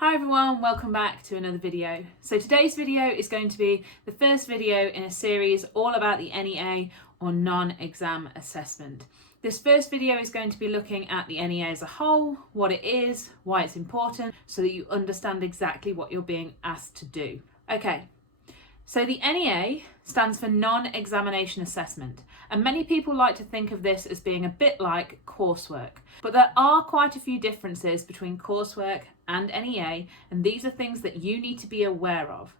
Hi everyone, welcome back to another video. So today's video is going to be the first video in a series all about the NEA or non-exam assessment. This first video is going to be looking at the NEA as a whole, what it is, why it's important, so that you understand exactly what you're being asked to do. Okay, so the NEA stands for non-examination assessment, and many people like to think of this as being a bit like coursework, but there are quite a few differences between coursework and NEA, and these are things that you need to be aware of.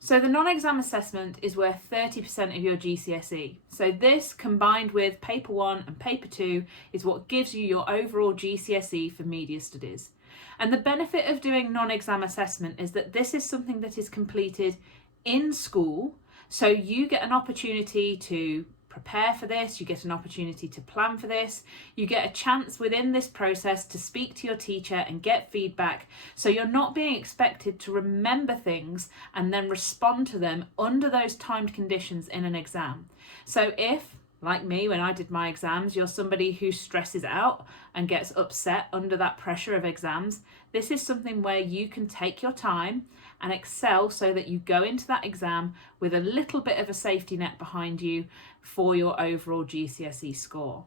So the non-exam assessment is worth 30% of your GCSE. So this, combined with paper 1 and paper 2, is what gives you your overall GCSE for media studies. And the benefit of doing non-exam assessment is that this is something that is completed in school, so you get an opportunity to prepare for this, you get an opportunity to plan for this, you get a chance within this process to speak to your teacher and get feedback, so you're not being expected to remember things and then respond to them under those timed conditions in an exam. So if, like me when I did my exams, you're somebody who stresses out and gets upset under that pressure of exams, this is something where you can take your time and excel so that you go into that exam with a little bit of a safety net behind you for your overall GCSE score.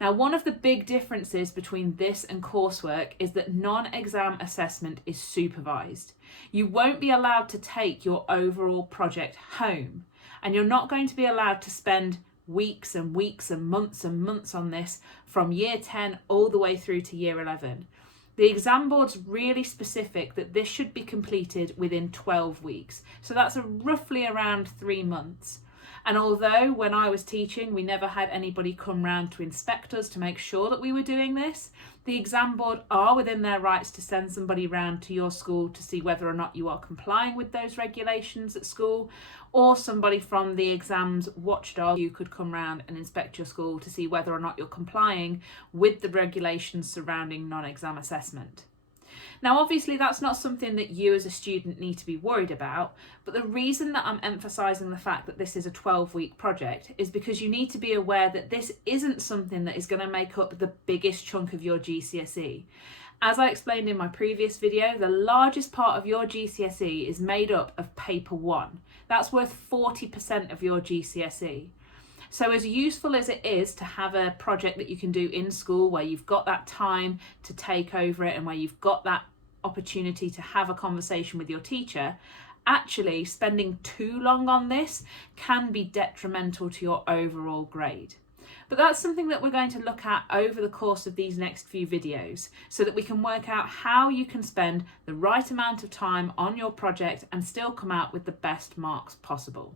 Now, one of the big differences between this and coursework is that non-exam assessment is supervised. You won't be allowed to take your overall project home, and you're not going to be allowed to spend weeks and weeks and months on this from year 10 all the way through to year 11. The exam board's really specific that this should be completed within 12 weeks. So that's roughly around 3 months. And although when I was teaching, we never had anybody come round to inspect us to make sure that we were doing this, the exam board are within their rights to send somebody round to your school to see whether or not you are complying with those regulations at school, or somebody from the exams watchdog who could come round and inspect your school to see whether or not you're complying with the regulations surrounding non-exam assessment. Now, obviously, that's not something that you as a student need to be worried about, but the reason that I'm emphasising the fact that this is a 12-week project is because you need to be aware that this isn't something that is going to make up the biggest chunk of your GCSE. As I explained in my previous video, the largest part of your GCSE is made up of paper 1. That's worth 40% of your GCSE. So as useful as it is to have a project that you can do in school where you've got that time to take over it and where you've got that opportunity to have a conversation with your teacher, actually spending too long on this can be detrimental to your overall grade. But that's something that we're going to look at over the course of these next few videos so that we can work out how you can spend the right amount of time on your project and still come out with the best marks possible.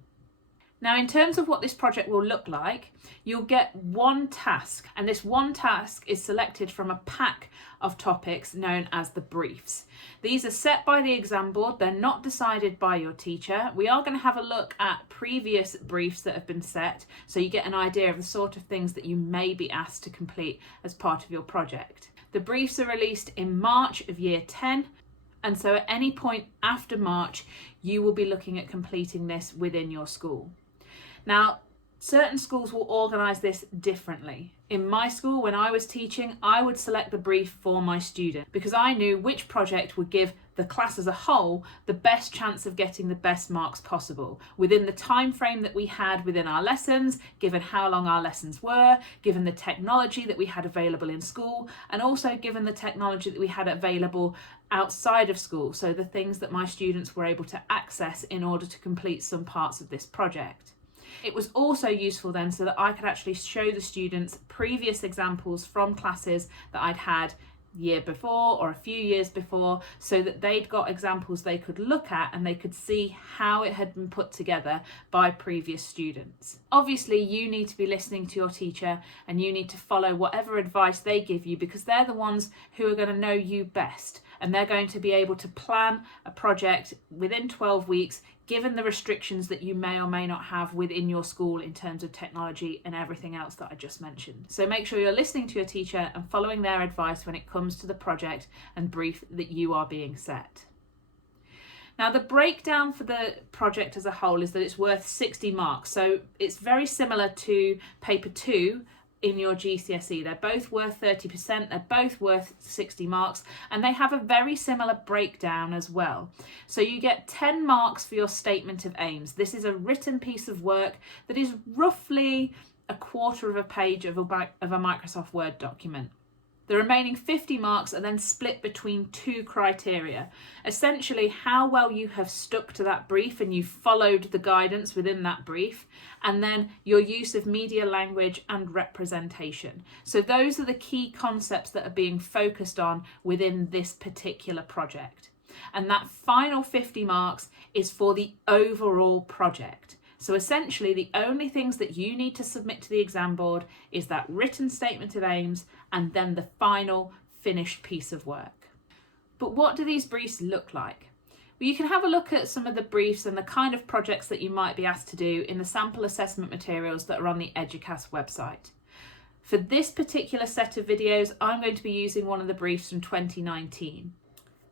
Now, in terms of what this project will look like, you'll get one task, and this one task is selected from a pack of topics known as the briefs. These are set by the exam board, they're not decided by your teacher. We are going to have a look at previous briefs that have been set, so you get an idea of the sort of things that you may be asked to complete as part of your project. The briefs are released in March of year 10, and so at any point after March, you will be looking at completing this within your school. Now, certain schools will organise this differently. In my school, when I was teaching, I would select the brief for my student because I knew which project would give the class as a whole the best chance of getting the best marks possible within the time frame that we had within our lessons, given how long our lessons were, given the technology that we had available in school, and also given the technology that we had available outside of school, so the things that my students were able to access in order to complete some parts of this project. It was also useful then so that I could actually show the students previous examples from classes that I'd had year before or a few years before, so that they'd got examples they could look at and they could see how it had been put together by previous students. Obviously, you need to be listening to your teacher and you need to follow whatever advice they give you because they're the ones who are going to know you best, and they're going to be able to plan a project within 12 weeks given the restrictions that you may or may not have within your school in terms of technology and everything else that I just mentioned. So make sure you're listening to your teacher and following their advice when it comes to the project and brief that you are being set. Now, the breakdown for the project as a whole is that it's worth 60 marks. So it's very similar to paper 2 in your GCSE. They're both worth 30%, they're both worth 60 marks, and they have a very similar breakdown as well. So you get 10 marks for your statement of aims. This is a written piece of work that is roughly a quarter of a page of a Microsoft Word document. The remaining 50 marks are then split between two criteria. Essentially, how well you have stuck to that brief and you followed the guidance within that brief, and then your use of media language and representation. So those are the key concepts that are being focused on within this particular project. And that final 50 marks is for the overall project. So essentially, the only things that you need to submit to the exam board is that written statement of aims and then the final finished piece of work. But what do these briefs look like? Well, you can have a look at some of the briefs and the kind of projects that you might be asked to do in the sample assessment materials that are on the Eduqas website. For this particular set of videos, I'm going to be using one of the briefs from 2019.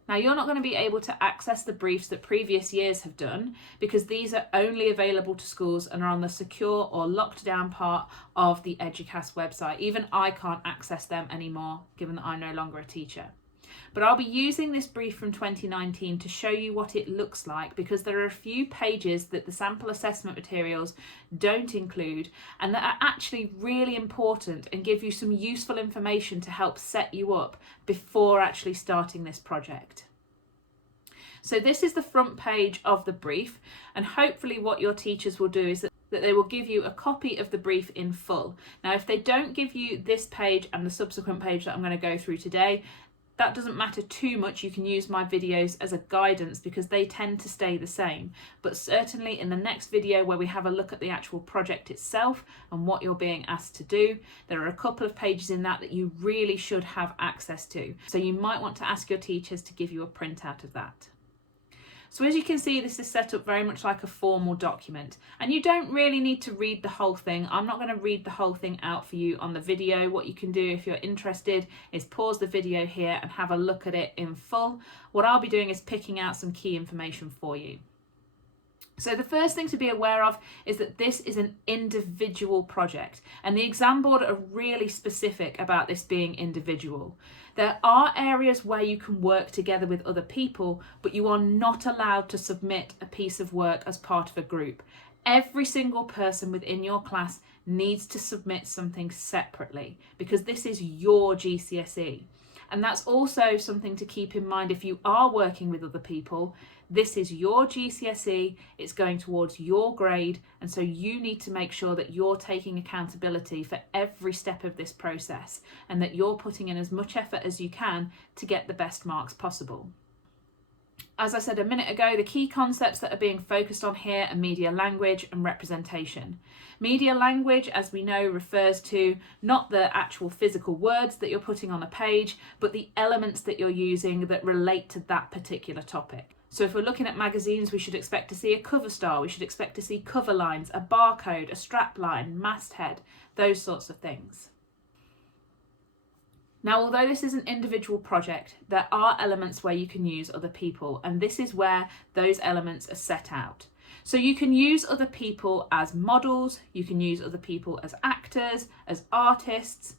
Now, you're not going to be able to access the briefs that previous years have done because these are only available to schools and are on the secure or locked down part of the Eduqas website. Even I can't access them anymore, given that I'm no longer a teacher. But I'll be using this brief from 2019 to show you what it looks like, because there are a few pages that the sample assessment materials don't include and that are actually really important and give you some useful information to help set you up before actually starting this project. So this is the front page of the brief, and hopefully what your teachers will do is that they will give you a copy of the brief in full. Now, if they don't give you this page and the subsequent page that I'm going to go through today, that doesn't matter too much. You can use my videos as a guidance because they tend to stay the same. But certainly in the next video, where we have a look at the actual project itself and what you're being asked to do, there are a couple of pages in that you really should have access to. So you might want to ask your teachers to give you a printout of that. So as you can see, this is set up very much like a formal document, and you don't really need to read the whole thing. I'm not going to read the whole thing out for you on the video. What you can do if you're interested is pause the video here and have a look at it in full. What I'll be doing is picking out some key information for you. So the first thing to be aware of is that this is an individual project, and the exam board are really specific about this being individual. There are areas where you can work together with other people, but you are not allowed to submit a piece of work as part of a group. Every single person within your class needs to submit something separately because this is your GCSE. And that's also something to keep in mind if you are working with other people. This is your GCSE, it's going towards your grade, and so you need to make sure that you're taking accountability for every step of this process and that you're putting in as much effort as you can to get the best marks possible. As I said a minute ago, the key concepts that are being focused on here are media language and representation. Media language, as we know, refers to not the actual physical words that you're putting on a page, but the elements that you're using that relate to that particular topic. So if we're looking at magazines, we should expect to see a cover star, we should expect to see cover lines, a barcode, a strap line, masthead, those sorts of things. Now, although this is an individual project, there are elements where you can use other people, and this is where those elements are set out. So you can use other people as models, you can use other people as actors, as artists,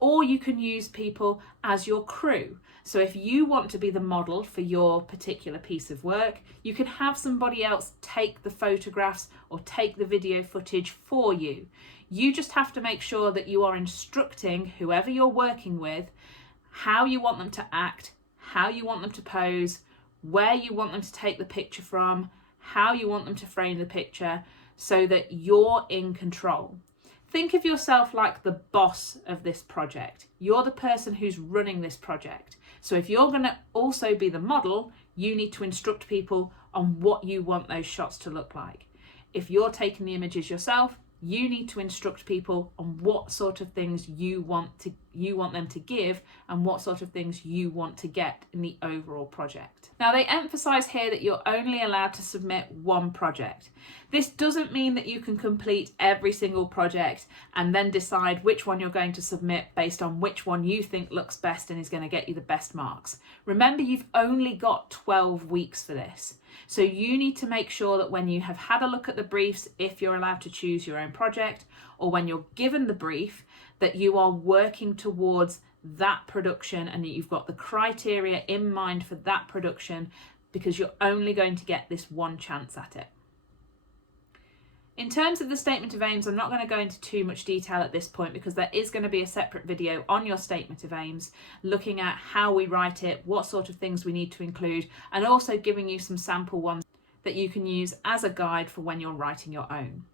or you can use people as your crew. So if you want to be the model for your particular piece of work, you can have somebody else take the photographs or take the video footage for you. You just have to make sure that you are instructing whoever you're working with how you want them to act, how you want them to pose, where you want them to take the picture from, how you want them to frame the picture, so that you're in control. Think of yourself like the boss of this project. You're the person who's running this project. So if you're going to also be the model, you need to instruct people on what you want those shots to look like. If you're taking the images yourself, you need to instruct people on what sort of things you want them to give and what sort of things you want to get in the overall project. Now, they emphasize here that you're only allowed to submit one project. This doesn't mean that you can complete every single project and then decide which one you're going to submit based on which one you think looks best and is going to get you the best marks. Remember, you've only got 12 weeks for this. So you need to make sure that when you have had a look at the briefs, if you're allowed to choose your own project, or when you're given the brief, that you are working towards that production and that you've got the criteria in mind for that production, because you're only going to get this one chance at it. In terms of the statement of aims, I'm not going to go into too much detail at this point because there is going to be a separate video on your statement of aims, looking at how we write it, what sort of things we need to include, and also giving you some sample ones that you can use as a guide for when you're writing your own.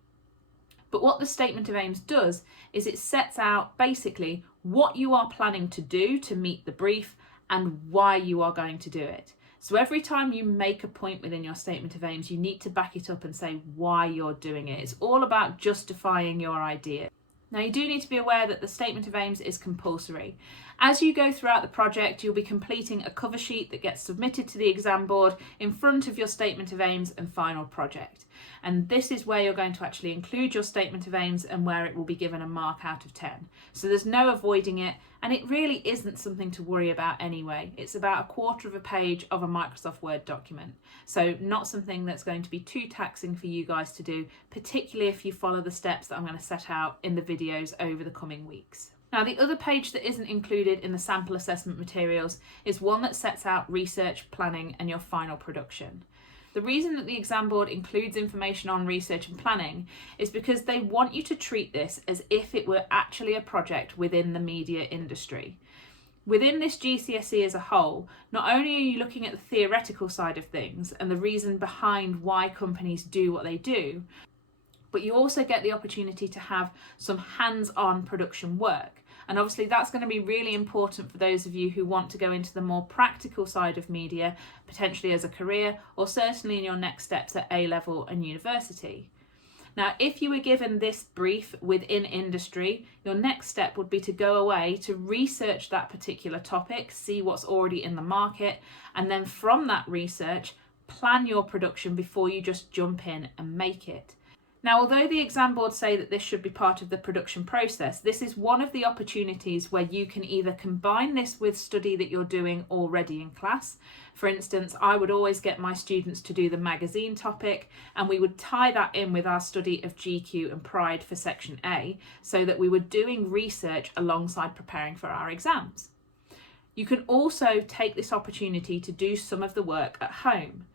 But what the statement of aims does is it sets out basically what you are planning to do to meet the brief and why you are going to do it. So every time you make a point within your statement of aims, you need to back it up and say why you're doing it. It's all about justifying your idea. Now, you do need to be aware that the statement of aims is compulsory. As you go throughout the project, you'll be completing a cover sheet that gets submitted to the exam board in front of your statement of aims and final project. And this is where you're going to actually include your statement of aims and where it will be given a mark out of 10. So there's no avoiding it, and it really isn't something to worry about anyway. It's about a quarter of a page of a Microsoft Word document. So not something that's going to be too taxing for you guys to do, particularly if you follow the steps that I'm going to set out in the videos over the coming weeks. Now, the other page that isn't included in the sample assessment materials is one that sets out research, planning, and your final production. The reason that the exam board includes information on research and planning is because they want you to treat this as if it were actually a project within the media industry. Within this GCSE as a whole, not only are you looking at the theoretical side of things and the reason behind why companies do what they do, but you also get the opportunity to have some hands-on production work. And obviously that's going to be really important for those of you who want to go into the more practical side of media, potentially as a career, or certainly in your next steps at A-level and university. Now, if you were given this brief within industry, your next step would be to go away to research that particular topic, see what's already in the market, and then from that research, plan your production before you just jump in and make it. Now, although the exam board say that this should be part of the production process, this is one of the opportunities where you can either combine this with study that you're doing already in class. For instance, I would always get my students to do the magazine topic, and we would tie that in with our study of GQ and Pride for Section A, so that we were doing research alongside preparing for our exams. You can also take this opportunity to do some of the work at home.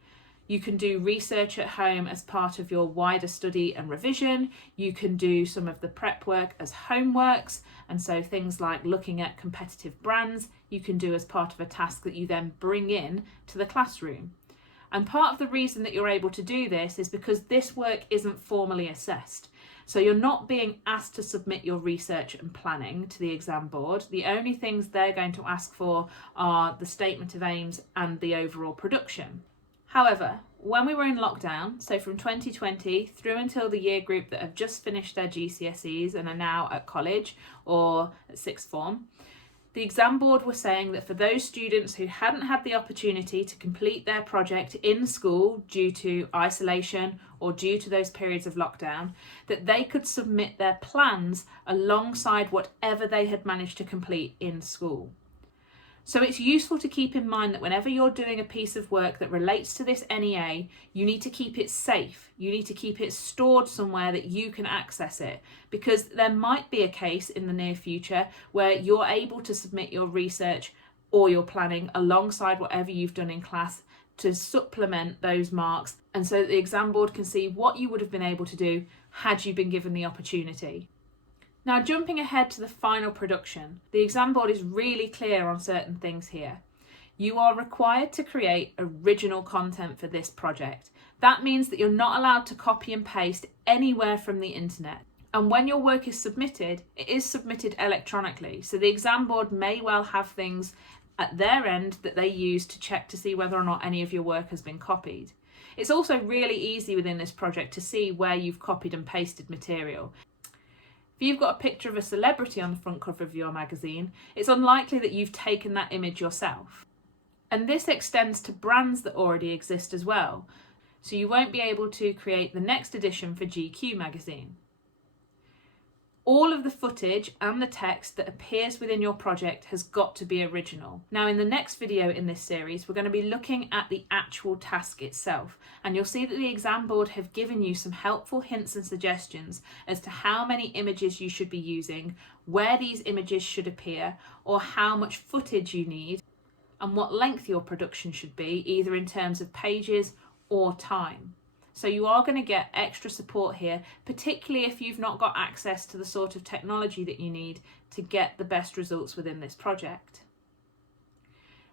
You can do research at home as part of your wider study and revision. You can do some of the prep work as homeworks, and so things like looking at competitive brands, you can do as part of a task that you then bring in to the classroom. And part of the reason that you're able to do this is because this work isn't formally assessed. So you're not being asked to submit your research and planning to the exam board. The only things they're going to ask for are the statement of aims and the overall production. However, when we were in lockdown, so from 2020 through until the year group that have just finished their GCSEs and are now at college or at sixth form, the exam board were saying that for those students who hadn't had the opportunity to complete their project in school due to isolation or due to those periods of lockdown, that they could submit their plans alongside whatever they had managed to complete in school. So it's useful to keep in mind that whenever you're doing a piece of work that relates to this NEA, you need to keep it safe. You need to keep it stored somewhere that you can access it, because there might be a case in the near future where you're able to submit your research or your planning alongside whatever you've done in class to supplement those marks, and so that the exam board can see what you would have been able to do had you been given the opportunity. Now, jumping ahead to the final production, the exam board is really clear on certain things here. You are required to create original content for this project. That means that you're not allowed to copy and paste anywhere from the internet. And when your work is submitted, it is submitted electronically. So the exam board may well have things at their end that they use to check to see whether or not any of your work has been copied. It's also really easy within this project to see where you've copied and pasted material. If you've got a picture of a celebrity on the front cover of your magazine, it's unlikely that you've taken that image yourself. And this extends to brands that already exist as well. So you won't be able to create the next edition for GQ magazine. All of the footage and the text that appears within your project has got to be original. Now, in the next video in this series, we're going to be looking at the actual task itself, and you'll see that the exam board have given you some helpful hints and suggestions as to how many images you should be using, where these images should appear, or how much footage you need, and what length your production should be, either in terms of pages or time. So you are going to get extra support here, particularly if you've not got access to the sort of technology that you need to get the best results within this project.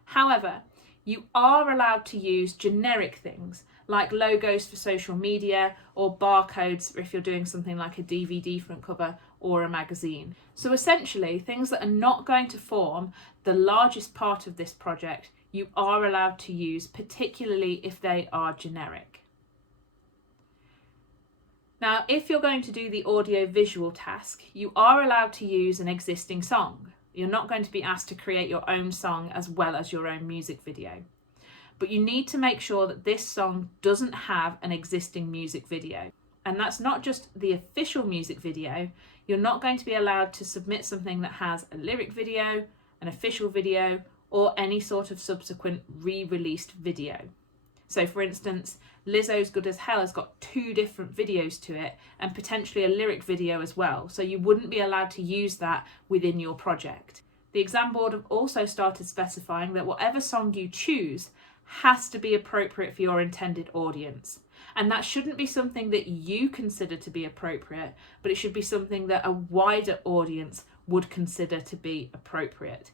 However, you are allowed to use generic things like logos for social media or barcodes if you're doing something like a DVD front cover or a magazine. So essentially, things that are not going to form the largest part of this project, you are allowed to use, particularly if they are generic. Now, if you're going to do the audio-visual task, you are allowed to use an existing song. You're not going to be asked to create your own song as well as your own music video. But you need to make sure that this song doesn't have an existing music video. And that's not just the official music video. You're not going to be allowed to submit something that has a lyric video, an official video, or any sort of subsequent re-released video. So for instance, Lizzo's Good as Hell has got 2 different videos to it and potentially a lyric video as well. So you wouldn't be allowed to use that within your project. The exam board have also started specifying that whatever song you choose has to be appropriate for your intended audience. And that shouldn't be something that you consider to be appropriate, but it should be something that a wider audience would consider to be appropriate.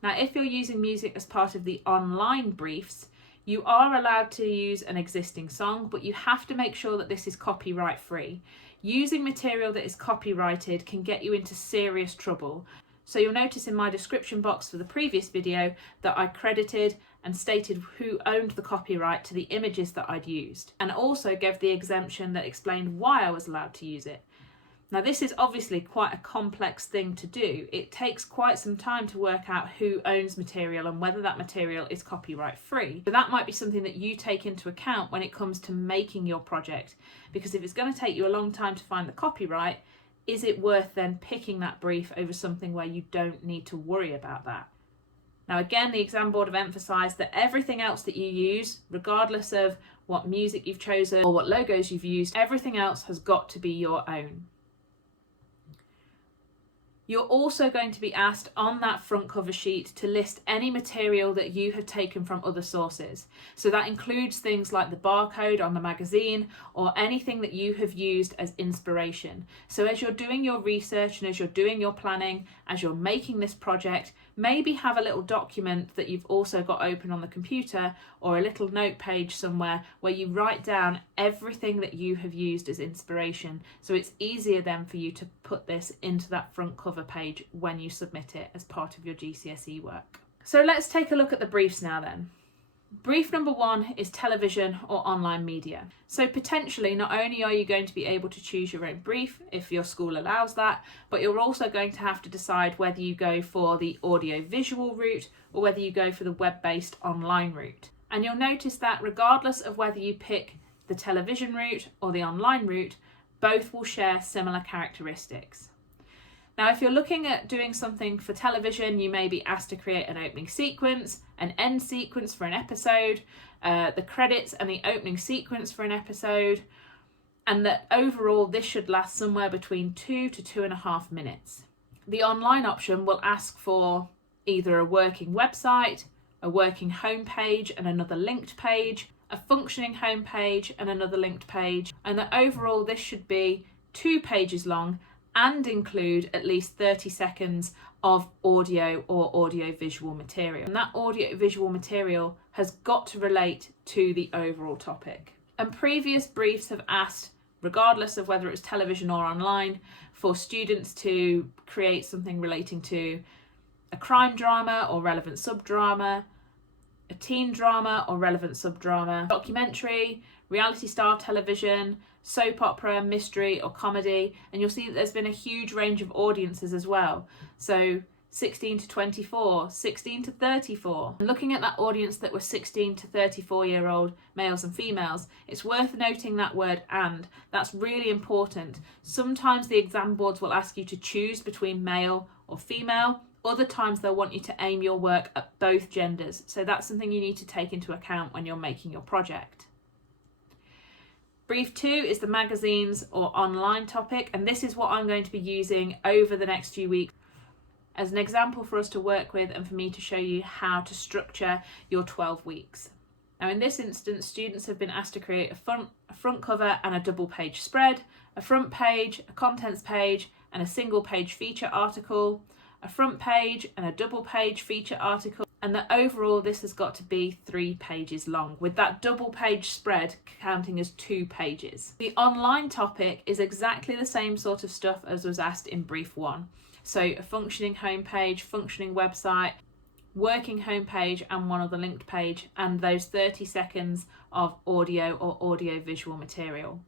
Now, if you're using music as part of the online briefs, you are allowed to use an existing song, but you have to make sure that this is copyright free. Using material that is copyrighted can get you into serious trouble. So you'll notice in my description box for the previous video that I credited and stated who owned the copyright to the images that I'd used, and also gave the exemption that explained why I was allowed to use it. Now, this is obviously quite a complex thing to do. It takes quite some time to work out who owns material and whether that material is copyright free. So that might be something that you take into account when it comes to making your project, because if it's going to take you a long time to find the copyright, is it worth then picking that brief over something where you don't need to worry about that? Now, again, the exam board have emphasised that everything else that you use, regardless of what music you've chosen or what logos you've used, everything else has got to be your own. You're also going to be asked on that front cover sheet to list any material that you have taken from other sources. So that includes things like the barcode on the magazine or anything that you have used as inspiration. So as you're doing your research and as you're doing your planning, as you're making this project, maybe have a little document that you've also got open on the computer or a little note page somewhere where you write down everything that you have used as inspiration. So it's easier then for you to put this into that front cover page when you submit it as part of your GCSE work. So let's take a look at the briefs now then. Brief number 1 is television or online media. So potentially not only are you going to be able to choose your own brief if your school allows that, but you're also going to have to decide whether you go for the audio-visual route or whether you go for the web-based online route. And you'll notice that regardless of whether you pick the television route or the online route, both will share similar characteristics. Now, if you're looking at doing something for television, you may be asked to create an opening sequence, an end sequence for an episode, the credits and the opening sequence for an episode, and that overall this should last somewhere between 2 to 2.5 minutes. The online option will ask for either a working website, a working homepage and another linked page, a functioning homepage and another linked page, and that overall this should be 2 pages long and include at least 30 seconds of audio or audio-visual material. And that audio-visual material has got to relate to the overall topic. And previous briefs have asked, regardless of whether it's television or online, for students to create something relating to a crime drama or relevant subdrama, a teen drama or relevant subdrama, documentary, reality-style television, soap opera, mystery or comedy, and you'll see that there's been a huge range of audiences as well. So 16 to 24, 16 to 34. And looking at that audience that were 16 to 34-year-old males and females, it's worth noting that word "and." That's really important. Sometimes the exam boards will ask you to choose between male or female. Other times they'll want you to aim your work at both genders. So that's something you need to take into account when you're making your project. Brief 2 is the magazines or online topic, and this is what I'm going to be using over the next few weeks as an example for us to work with and for me to show you how to structure your 12 weeks. Now in this instance, students have been asked to create a front cover and a double page spread, a front page, a contents page and a single page feature article, a front page and a double page feature article, and that overall this has got to be 3 pages long, with that double page spread counting as 2 pages. The online topic is exactly the same sort of stuff as was asked in brief 1. So a functioning homepage, functioning website, working homepage and one other linked page, and those 30 seconds of audio or audio visual material.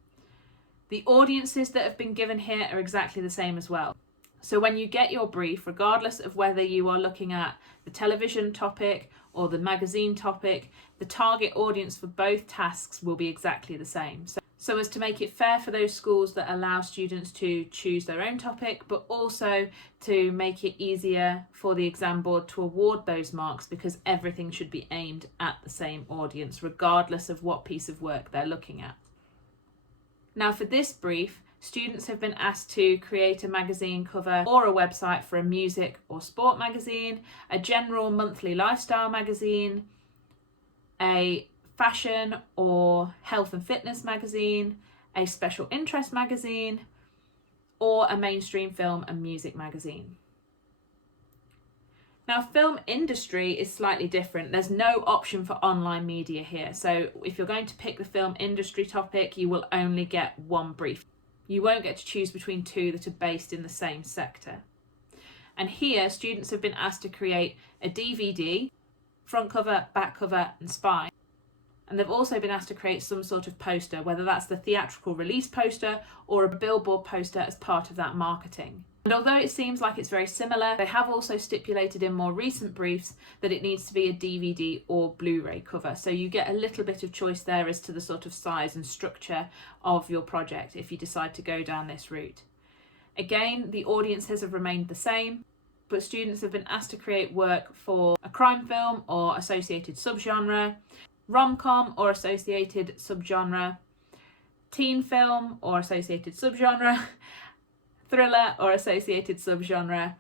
The audiences that have been given here are exactly the same as well. So when you get your brief, regardless of whether you are looking at the television topic or the magazine topic, the target audience for both tasks will be exactly the same. So as to make it fair for those schools that allow students to choose their own topic, but also to make it easier for the exam board to award those marks, because everything should be aimed at the same audience, regardless of what piece of work they're looking at. Now for this brief, students have been asked to create a magazine cover or a website for a music or sport magazine, a general monthly lifestyle magazine, a fashion or health and fitness magazine, a special interest magazine, or a mainstream film and music magazine. Now, film industry is slightly different. There's no option for online media here. So if you're going to pick the film industry topic, you will only get 1 brief. You won't get to choose between 2 that are based in the same sector. And here, students have been asked to create a DVD, front cover, back cover, and spine. And they've also been asked to create some sort of poster, whether that's the theatrical release poster or a billboard poster as part of that marketing. And although it seems like it's very similar, they have also stipulated in more recent briefs that it needs to be a DVD or Blu-ray cover. So you get a little bit of choice there as to the sort of size and structure of your project if you decide to go down this route. Again, the audiences have remained the same, but students have been asked to create work for a crime film or associated subgenre, rom-com or associated subgenre, teen film or associated subgenre, thriller or associated subgenre,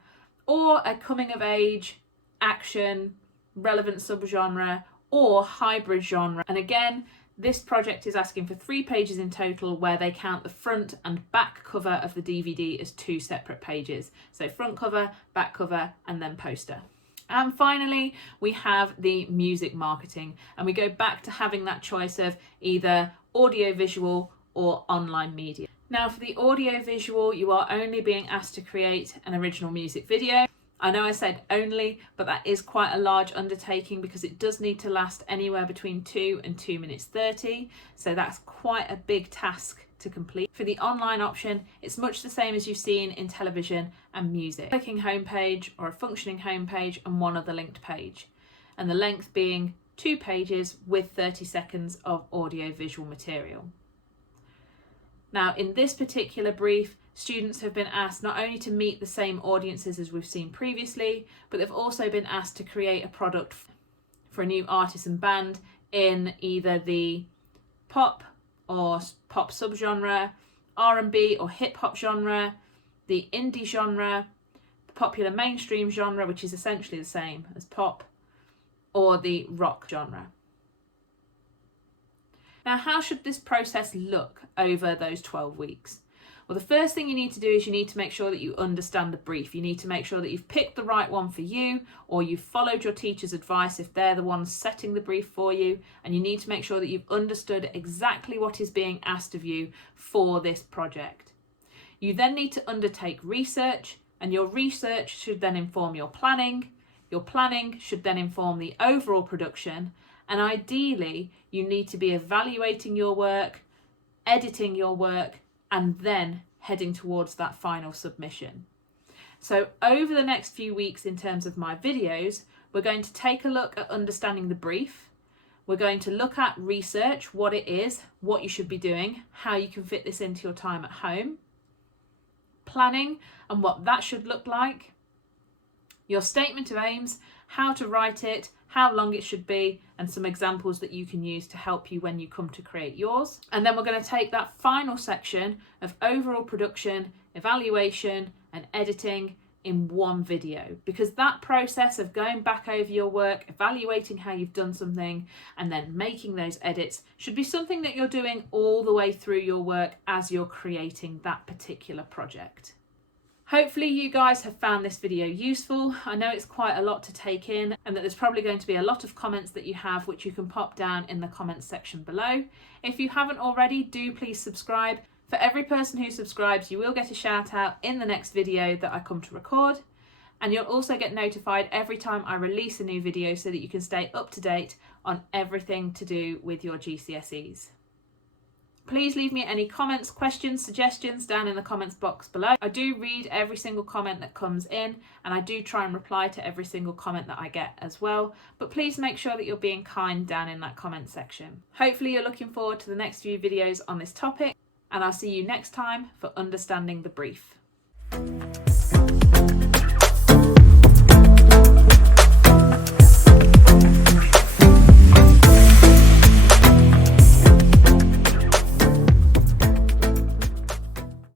or a coming-of-age, action, relevant subgenre, or hybrid genre. And again, this project is asking for 3 pages in total, where they count the front and back cover of the DVD as 2 separate pages. So front cover, back cover, and then poster. And finally, we have the music marketing, and we go back to having that choice of either audio-visual or online media. Now for the audio-visual, you are only being asked to create an original music video. I know I said only, but that is quite a large undertaking because it does need to last anywhere between 2 and 2 minutes 30. So that's quite a big task to complete. For the online option, it's much the same as you've seen in television and music. Clicking homepage or a functioning homepage and one other linked page. And the length being 2 pages with 30 seconds of audio-visual material. Now, in this particular brief, students have been asked not only to meet the same audiences as we've seen previously, but they've also been asked to create a product for a new artist and band in either the pop or pop subgenre, R&B or hip-hop genre, the indie genre, the popular mainstream genre, which is essentially the same as pop, or the rock genre. Now, how should this process look over those 12 weeks? Well, the first thing you need to do is you need to make sure that you understand the brief. You need to make sure that you've picked the right one for you, or you've followed your teacher's advice if they're the ones setting the brief for you, and you need to make sure that you've understood exactly what is being asked of you for this project. You then need to undertake research, and your research should then inform your planning. Your planning should then inform the overall production, and ideally you need to be evaluating your work, editing your work, and then heading towards that final submission. So over the next few weeks in terms of my videos, we're going to take a look at understanding the brief. We're going to look at research, what it is, what you should be doing, how you can fit this into your time at home, planning and what that should look like, your statement of aims, how to write it, how long it should be, and some examples that you can use to help you when you come to create yours. And then we're going to take that final section of overall production, evaluation and editing in one video, because that process of going back over your work, evaluating how you've done something and then making those edits should be something that you're doing all the way through your work as you're creating that particular project. Hopefully you guys have found this video useful. I know it's quite a lot to take in and that there's probably going to be a lot of comments that you have which you can pop down in the comments section below. If you haven't already, do please subscribe. For every person who subscribes, you will get a shout out in the next video that I come to record, and you'll also get notified every time I release a new video so that you can stay up to date on everything to do with your GCSEs. Please leave me any comments, questions, suggestions down in the comments box below. I do read every single comment that comes in and I do try and reply to every single comment that I get as well, but please make sure that you're being kind down in that comment section. Hopefully you're looking forward to the next few videos on this topic, and I'll see you next time for understanding the brief.